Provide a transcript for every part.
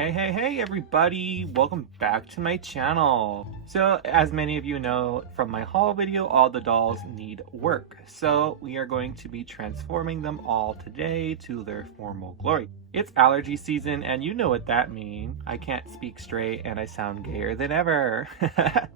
Hey everybody, welcome back to my channel. So as many of you know from my haul video, all the dolls need work. So we are going to be transforming them all today to their formal glory. It's allergy season and you know what that means. I can't speak straight and I sound gayer than ever.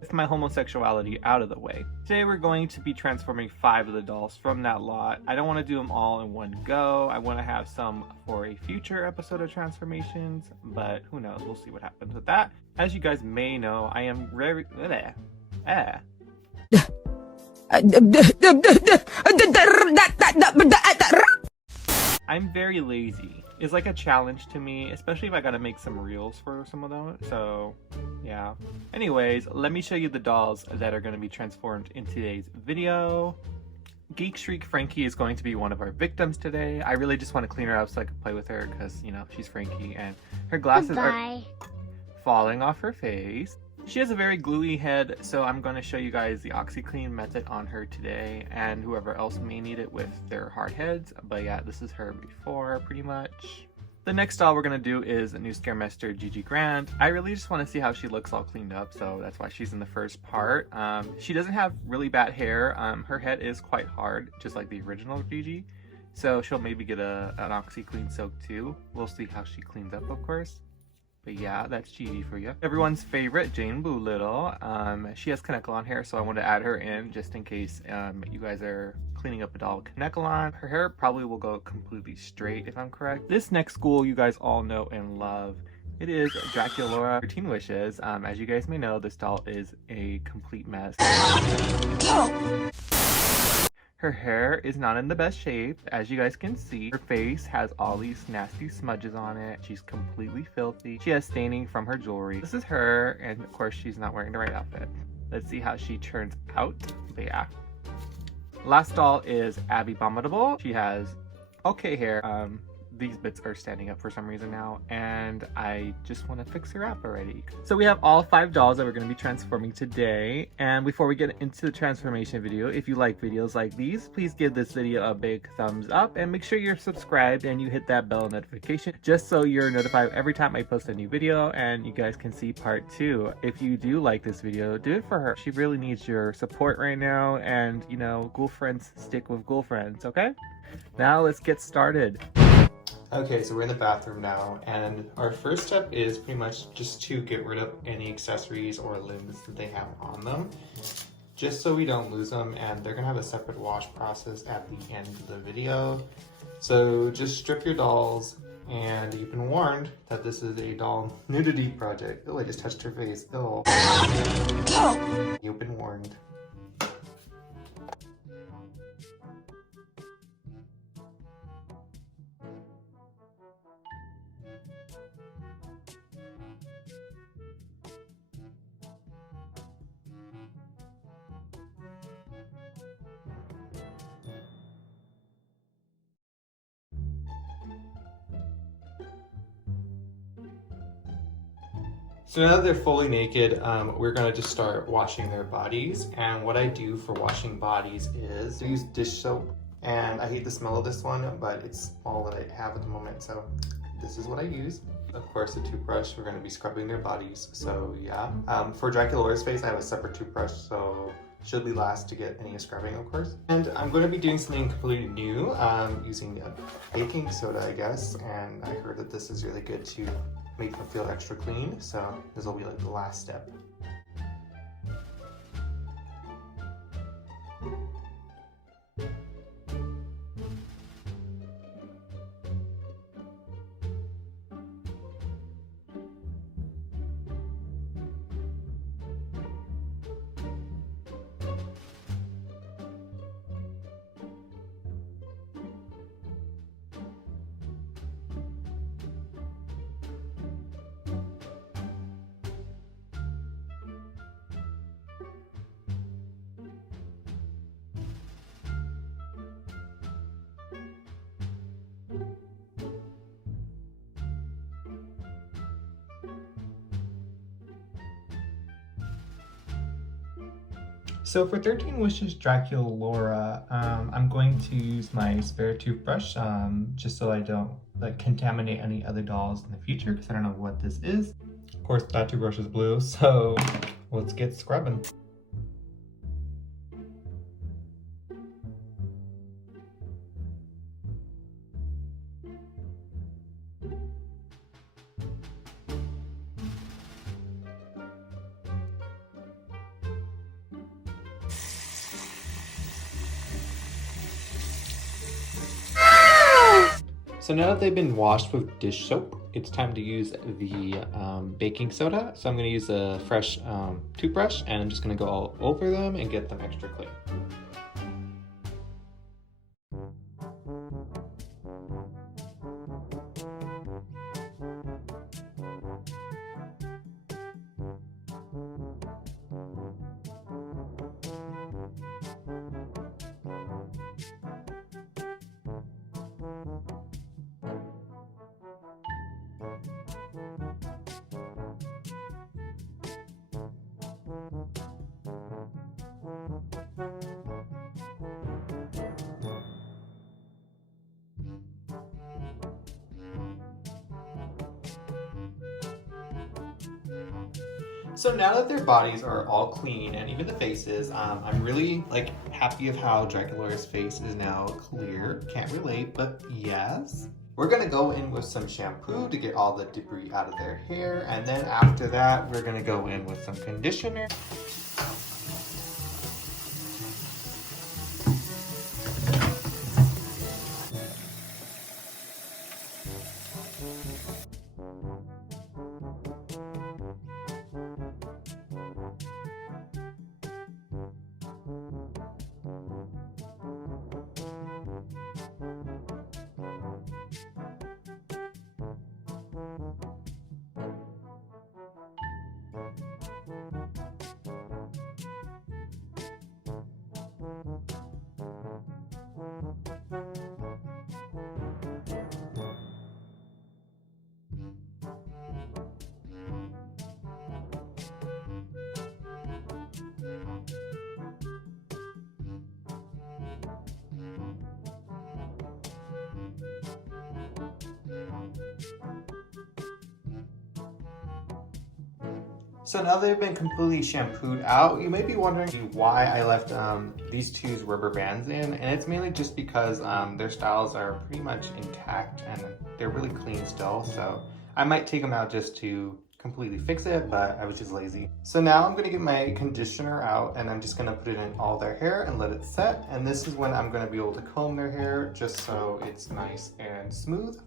It's my homosexuality out of the way. Today we're going to be transforming 5 of the dolls from that lot. I don't want to do them all in one go. I want to have some for a future episode of transformations, but who knows, we'll see what happens with that. As you guys may know, I am very I'm very lazy. It's like a challenge to me, especially if I gotta make some reels for some of them, so yeah. Anyways, let me show you the dolls that are gonna be transformed in today's video. Geek Shriek Frankie is going to be one of our victims today. I really just want to clean her up so I can play with her because, you know, she's Frankie and her glasses are falling off her face. She has a very gluey head, so I'm going to show you guys the OxyClean method on her today and whoever else may need it with their hard heads. But yeah, this is her before pretty much. The next doll we're going to do is a new Scaremaster Gigi Grant. I really just want to see how she looks all cleaned up, so that's why she's in the first part. She doesn't have really bad hair. Her head is quite hard, just like the original Gigi. So she'll maybe get an OxyClean soak too. We'll see how she cleans up, of course. But yeah, that's Gigi for you. Everyone's favorite, Jane Boolittle. She has Kanekalon hair, so I want to add her in just in case you guys are cleaning up a doll with Kanekalon. Her hair probably will go completely straight if I'm correct. This next ghoul you guys all know and love. It is Draculaura 13 Wishes. As you guys may know, this doll is a complete mess. Her hair is not in the best shape, as you guys can see. Her face has all these nasty smudges on it. She's completely filthy. She has staining from her jewelry. This is her, and of course she's not wearing the right outfit. Let's see how she turns out. But yeah. Last doll is Abominable. She has okay hair. These bits are standing up for some reason now, and I just want to fix her up already. So we have all 5 dolls that we're going to be transforming today, and before we get into the transformation video, if you like videos like these, please give this video a big thumbs up and make sure you're subscribed and you hit that bell notification just so you're notified every time I post a new video and you guys can see part 2. If you do like this video, do it for her. She really needs your support right now, and you know, ghoul friends stick with ghoul friends, okay? Now let's get started. Okay, so we're in the bathroom now, and our first step is pretty much just to get rid of any accessories or limbs that they have on them, just so we don't lose them, and they're gonna have a separate wash process at the end of the video. So just strip your dolls, and you've been warned that this is a doll nudity project. Oh, I just touched her face. Oh. You've been warned. So now that they're fully naked, we're gonna just start washing their bodies. And what I do for washing bodies is I use dish soap. And I hate the smell of this one, but it's all that I have at the moment. So this is what I use. Of course, a toothbrush, we're gonna be scrubbing their bodies. So yeah. For Draculaura's face, I have a separate toothbrush, so she'll be last to get any scrubbing, of course. And I'm going to be doing something completely new, using baking soda, I guess. And I heard that this is really good to make them feel extra clean, so this will be like the last step. So for 13 Wishes Draculaura, I'm going to use my spare toothbrush just so I don't like contaminate any other dolls in the future, because I don't know what this is. Of course, that toothbrush is blue, so let's get scrubbing. So now that they've been washed with dish soap, it's time to use the baking soda. So I'm going to use a fresh toothbrush, and I'm just going to go all over them and get them extra clean. So now that their bodies are all clean, and even the faces, I'm really like happy of how Dracula's face is now clear. Can't relate, but yes. We're gonna go in with some shampoo to get all the debris out of their hair, and then after that, we're gonna go in with some conditioner. So now they've been completely shampooed out, you may be wondering why I left these two rubber bands in, and it's mainly just because their styles are pretty much intact and they're really clean still, so I might take them out just to completely fix it, but I was just lazy. So now I'm going to get my conditioner out, and I'm just going to put it in all their hair and let it set, and this is when I'm going to be able to comb their hair just so it's nice and smooth.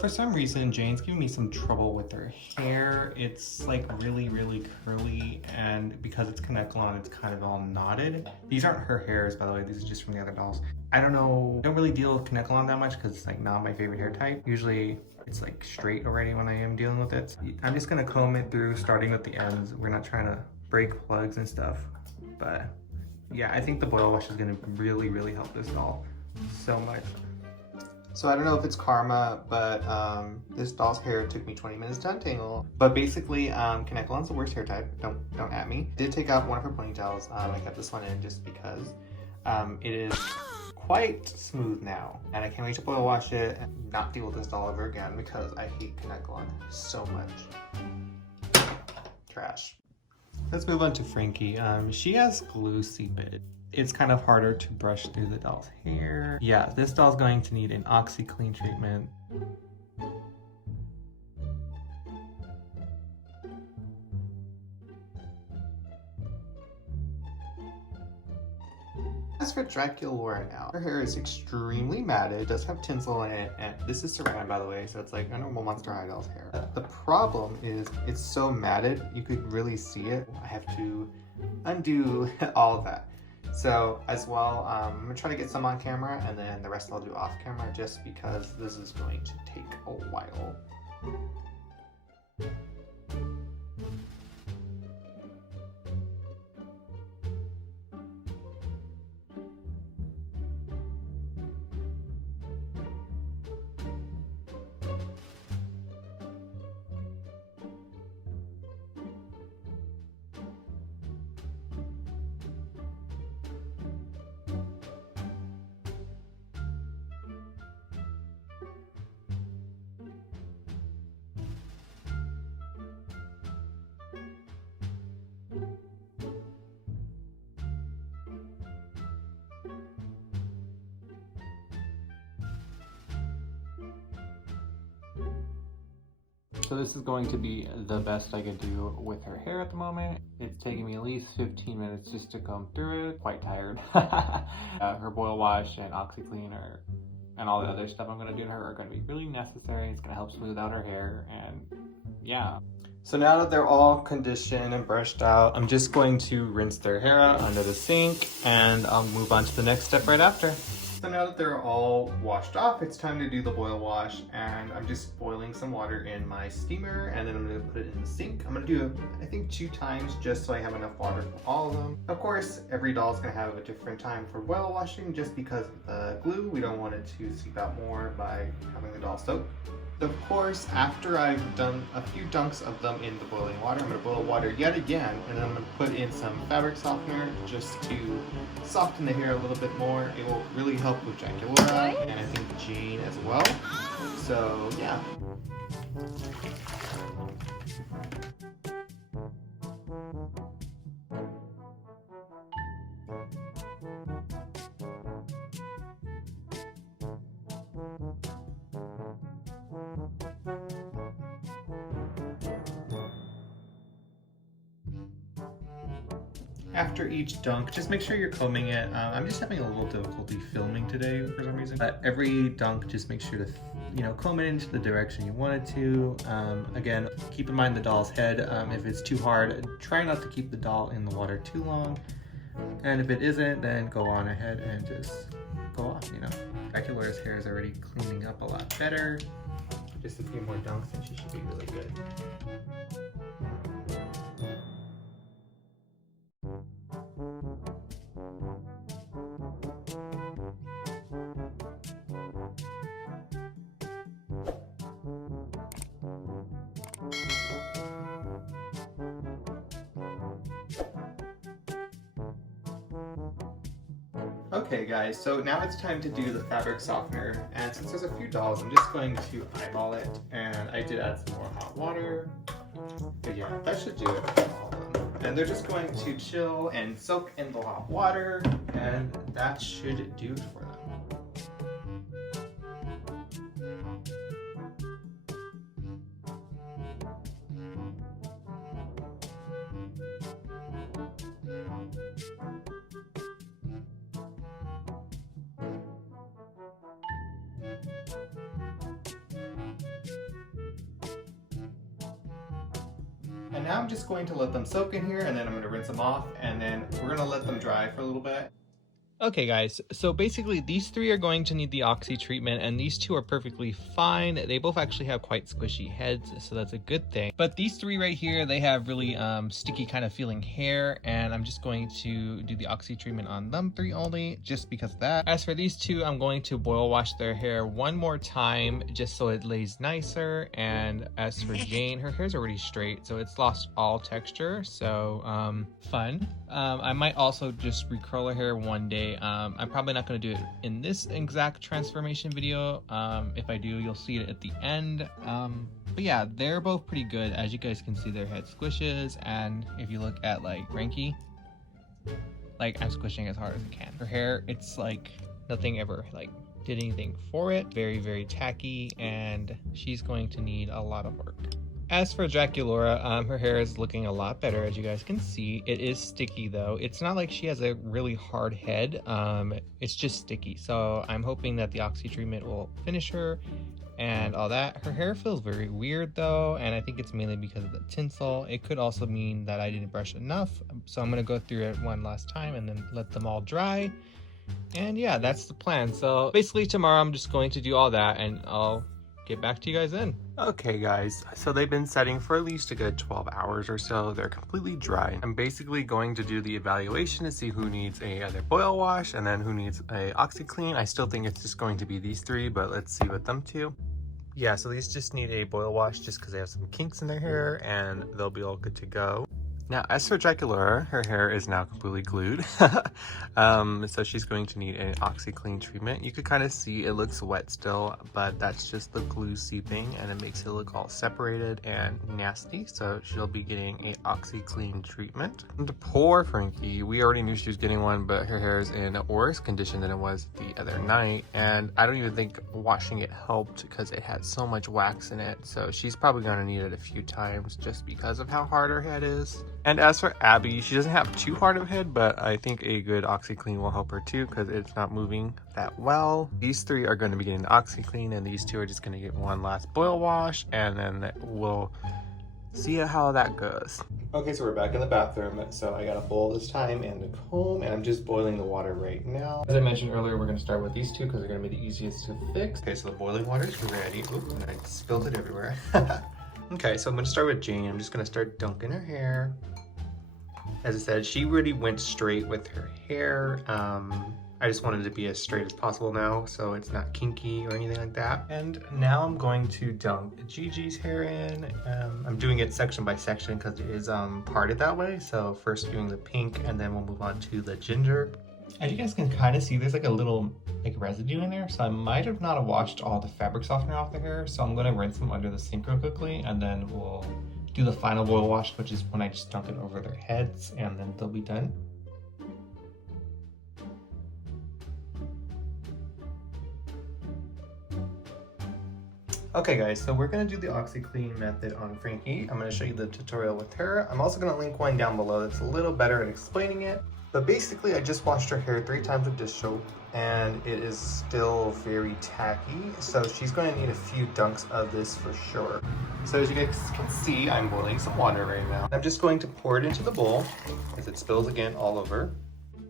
For some reason, Jane's giving me some trouble with her hair. It's like really curly, and because it's Kanekalon, it's kind of all knotted. These aren't her hairs, by the way. These are just from the other dolls. I don't know. I don't really deal with Kanekalon that much because it's like not my favorite hair type. Usually it's like straight already when I am dealing with it. So I'm just gonna comb it through, starting with the ends. We're not trying to break plugs and stuff, but yeah, I think the boil wash is gonna really help this doll so much. So I don't know if it's karma, but this doll's hair took me 20 minutes to untangle. But basically, Kanekalon's the worst hair type. Don't at me. Did take out one of her ponytails. I kept this one in just because it is quite smooth now. And I can't wait to boil wash it and not deal with this doll ever again because I hate Connectglon so much. Trash. Let's move on to Frankie. She has glue seepage. It's kind of harder to brush through the doll's hair. Yeah, this doll's going to need an OxiClean treatment. As for Draculaura now, her hair is extremely matted, it does have tinsel in it, and this is Saran, by the way, so it's like a normal Monster High doll's hair. The problem is it's so matted, you could really see it. I have to undo all of that. So as well, I'm gonna try to get some on camera, and then the rest I'll do off camera just because this is going to take a while. So this is going to be the best I can do with her hair at the moment. It's taking me at least 15 minutes just to comb through it. Quite tired. Her boil wash and OxiClean and all the other stuff I'm going to do to her are going to be really necessary. It's going to help smooth out her hair, and yeah. So now that they're all conditioned and brushed out, I'm just going to rinse their hair out under the sink, and I'll move on to the next step right after. So now that they're all washed off, it's time to do the boil wash, and I'm just boiling some water in my steamer, and then I'm going to put it in the sink. I'm going to do it, I think, 2 times just so I have enough water for all of them. Of course, every doll is going to have a different time for boil washing just because of the glue. We don't want it to seep out more by having the doll soak. Of course, after I've done a few dunks of them in the boiling water, I'm going to boil water yet again, and then I'm going to put in some fabric softener just to soften the hair a little bit more. It will really help with Draculaura, and I think Jane as well. So, yeah. After each dunk, just make sure you're combing it. I'm just having a little difficulty filming today for some reason. But every dunk, just make sure to, comb it into the direction you want it to. Again, keep in mind the doll's head. If it's too hard, try not to keep the doll in the water too long. And if it isn't, then go on ahead and just go off, Draculaura's hair is already cleaning up a lot better. Just a few more dunks and she should be really good. Okay guys, so now it's time to do the fabric softener, and since there's a few dolls, I'm just going to eyeball it, and I did add some more hot water, but yeah, that should do it for all of them. And they're just going to chill and soak in the hot water, and that should do it for them. And now I'm just going to let them soak in here, and then I'm going to rinse them off, and then we're going to let them dry for a little bit. Okay guys, so basically these 3 are going to need the Oxy treatment, and these 2 are perfectly fine. They both actually have quite squishy heads, so that's a good thing. But these 3 right here, they have really sticky kind of feeling hair, and I'm just going to do the Oxy treatment on them 3 only, just because of that. As for these 2, I'm going to boil wash their hair one more time, just so it lays nicer. And as for Jane, her hair's already straight, so it's lost all texture, so fun. I might also just recurl her hair one day today. I'm probably not going to do it in this exact transformation video. If I do, you'll see it at the end. But yeah, they're both pretty good. As you guys can see, their head squishes, and if you look at like Frankie, like I'm squishing as hard as I can. Her hair, it's like nothing ever like did anything for it. Very, very tacky, and she's going to need a lot of work. As for Draculaura, her hair is looking a lot better, as you guys can see. It is sticky though. It's not like she has a really hard head. It's just sticky. So I'm hoping that the Oxy treatment will finish her and all that. Her hair feels very weird though, and I think it's mainly because of the tinsel. It could also mean that I didn't brush enough. So I'm gonna go through it one last time and then let them all dry. And yeah, that's the plan. So basically tomorrow I'm just going to do all that and I'll get back to you guys then. Okay guys, so they've been setting for at least a good 12 hours or so. They're completely dry. I'm basically going to do the evaluation to see who needs a other boil wash and then who needs a OxiClean. I still think it's just going to be these three, but let's see with them two. Yeah, so these just need a boil wash just because they have some kinks in their hair and they'll be all good to go. Now, as for Draculaura, her hair is now completely glued. So she's going to need an OxiClean treatment. You could kind of see it looks wet still, but that's just the glue seeping and it makes it look all separated and nasty. So she'll be getting a OxiClean treatment. And poor Frankie, we already knew she was getting one, but her hair is in a worse condition than it was the other night. And I don't even think washing it helped because it had so much wax in it. So she's probably going to need it a few times just because of how hard her head is. And as for Abby, she doesn't have too hard of a head, but I think a good OxiClean will help her too because it's not moving that well. These three are going to be getting the OxiClean and these two are just going to get one last boil wash and then we'll see how that goes. Okay, so we're back in the bathroom. So I got a bowl this time and a comb and I'm just boiling the water right now. As I mentioned earlier, we're going to start with these two because they're going to be the easiest to fix. Okay, so the boiling water is ready. Oops, and I spilled it everywhere. Okay, so I'm going to start with Jane. I'm just going to start dunking her hair. As I said, she really went straight with her hair. I just wanted it to be as straight as possible now, so it's not kinky or anything like that. And now I'm going to dunk Gigi's hair in. I'm doing it section by section because it is parted that way. So first doing the pink, and then we'll move on to the ginger. As you guys can kind of see, there's like a little like residue in there, so I might have not washed all the fabric softener off the hair. So I'm going to rinse them under the sink real quickly, and then we'll do the final boil wash, which is when I just dunk it over their heads and then they'll be done. Okay guys, so we're gonna do the OxiClean method on Frankie. I'm gonna show you the tutorial with her. I'm also gonna link one down below that's a little better at explaining it. But basically I just washed her hair 3 times with dish soap and it is still very tacky. So she's going to need a few dunks of this for sure. So as you guys can see, I'm boiling some water right now. I'm just going to pour it into the bowl as it spills again all over.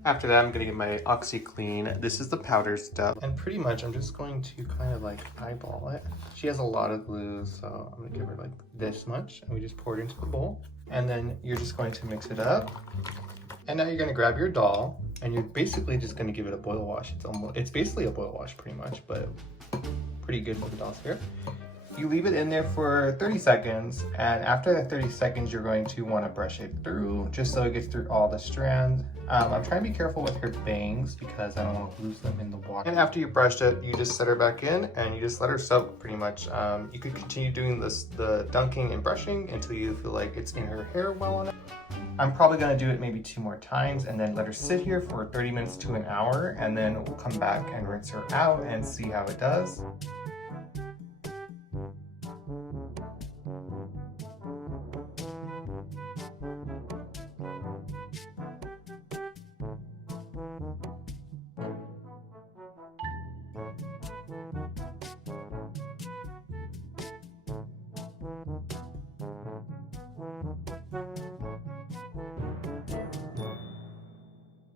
After that, I'm gonna get my OxiClean. This is the powder stuff. And pretty much I'm just going to kind of like eyeball it. She has a lot of glue, so I'm gonna give her like this much. And we just pour it into the bowl. And then you're just going to mix it up. And now you're gonna grab your doll and you're basically just gonna give it a boil wash. It's basically a boil wash pretty much, but pretty good for the doll's hair. You leave it in there for 30 seconds, and after that 30 seconds, you're going to want to brush it through just so it gets through all the strands. I'm trying to be careful with her bangs because I don't want to lose them in the water. And after you brushed it, you just set her back in and you just let her soak pretty much. You could continue doing the dunking and brushing until you feel like it's in her hair well enough. I'm probably going to do it maybe 2 more times and then let her sit here for 30 minutes to an hour, and then we'll come back and rinse her out and see how it does.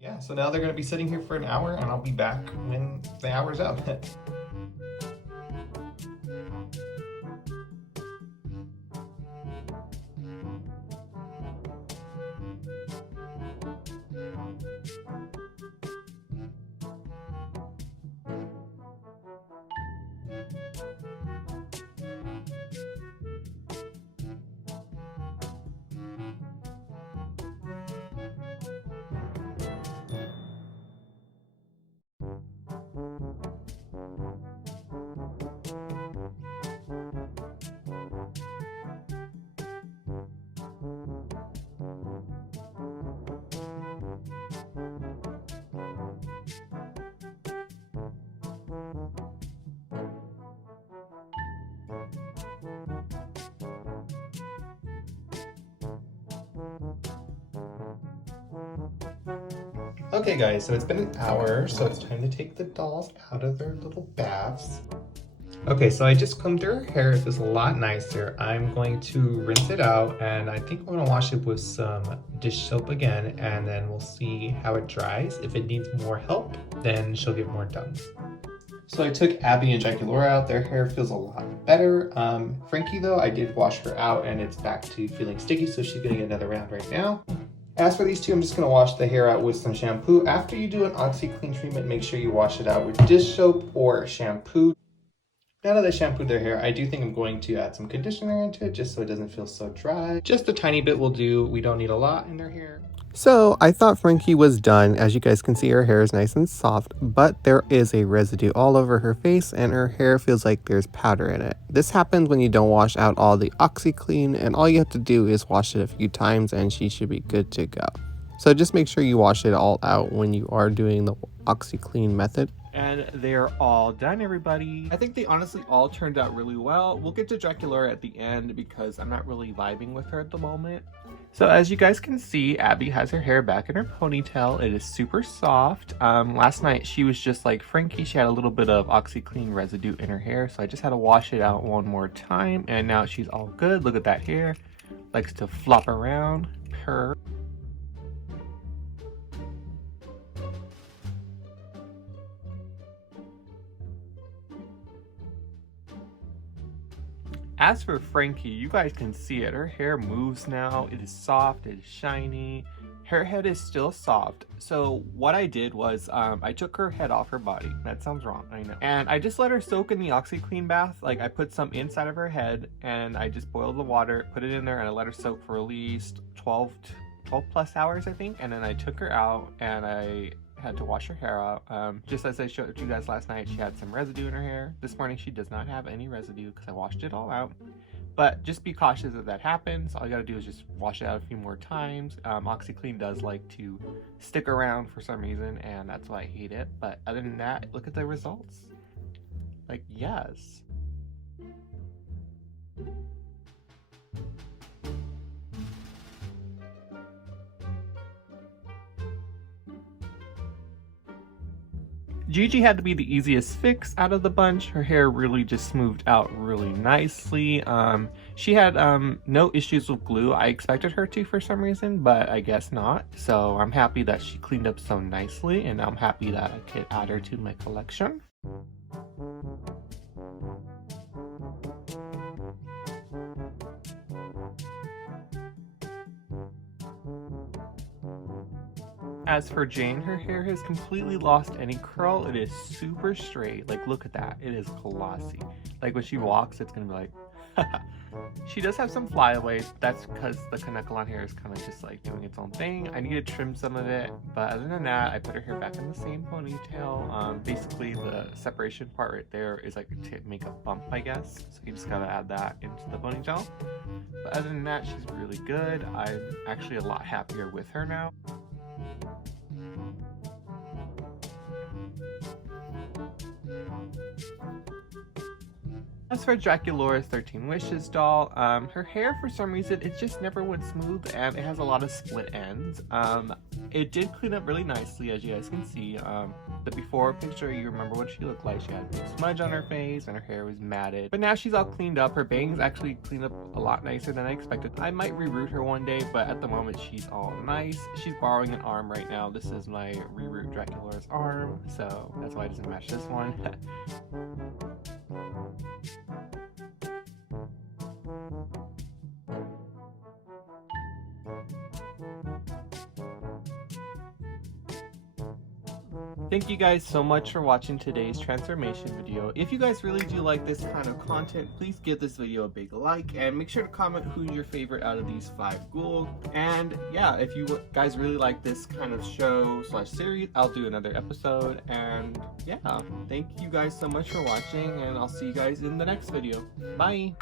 Yeah, so now they're going to be sitting here for an hour and I'll be back when the hour's up. Okay guys, so it's been an hour, so it's time to take the dolls out of their little baths. Okay, so I just combed her hair. It feels a lot nicer. I'm going to rinse it out, and I think I'm gonna wash it with some dish soap again, and then we'll see how it dries. If it needs more help, then she'll get more done. So I took Abby and Jackie Laura out. Their hair feels a lot better. Frankie though, I did wash her out and it's back to feeling sticky, so she's getting another round right now. As for these two, I'm just gonna wash the hair out with some shampoo. After you do an OxiClean treatment, make sure you wash it out with dish soap or shampoo. Now that I shampooed their hair, I do think I'm going to add some conditioner into it just so it doesn't feel so dry. Just a tiny bit will do. We don't need a lot in their hair. So I thought Frankie was done. As you guys can see, her hair is nice and soft, but there is a residue all over her face and her hair feels like there's powder in it. This happens when you don't wash out all the OxiClean, and all you have to do is wash it a few times and she should be good to go. So just make sure you wash it all out when you are doing the OxiClean method. And they're all done, everybody. I think they honestly all turned out really well. We'll get to Dracula at the end because I'm not really vibing with her at the moment. So as you guys can see, Abby has her hair back in her ponytail. It is super soft. Last night she was just like Frankie. She had a little bit of OxiClean residue in her hair, so I just had to wash it out one more time, and now she's all good. Look at that hair. Likes to flop around. Purr. As for Frankie, you guys can see it. Her hair moves now. It is soft, it is shiny. Her head is still soft. So what I did was I took her head off her body. That sounds wrong, I know. And I just let her soak in the OxiClean bath. Like, I put some inside of her head and I just boiled the water, put it in there, and I let her soak for at least 12 plus hours, I think. And then I took her out and I had to wash her hair out. Just as I showed you guys last night, she had some residue in her hair. This morning she does not have any residue because I washed it all out. But just be cautious if that happens. All you gotta do is just wash it out a few more times. OxiClean does like to stick around for some reason, and that's why I hate it. But other than that, look at the results. Like, yes. Gigi had to be the easiest fix out of the bunch. Her hair really just smoothed out really nicely. She had no issues with glue. I expected her to for some reason, but I guess not. So I'm happy that she cleaned up so nicely, and I'm happy that I could add her to my collection. As for Jane, her hair has completely lost any curl. It is super straight. Like, look at that. It is glossy. Like, when she walks, it's gonna be like, She does have some flyaways. That's because the Kanekalon hair is kind of just like doing its own thing. I need to trim some of it, but other than that, I put her hair back in the same ponytail. Basically, the separation part right there is like to make a bump, I guess. So you just gotta add that into the ponytail. But other than that, she's really good. I'm actually a lot happier with her now. As for Dracula's 13 Wishes doll, her hair for some reason it just never went smooth and it has a lot of split ends. It did clean up really nicely, as you guys can see. The before picture, you remember what she looked like. She had a smudge on her face and her hair was matted. But now she's all cleaned up. Her bangs actually cleaned up a lot nicer than I expected. I might reroot her one day, but at the moment she's all nice. She's borrowing an arm right now. This is my reroot Dracula's arm, so that's why it doesn't match this one. Thank you guys so much for watching today's transformation video. If you guys really do like this kind of content, please give this video a big like and make sure to comment who's your favorite out of these 5 ghouls. And yeah, if you guys really like this kind of show / series, I'll do another episode. And yeah, thank you guys so much for watching, and I'll see you guys in the next video. Bye!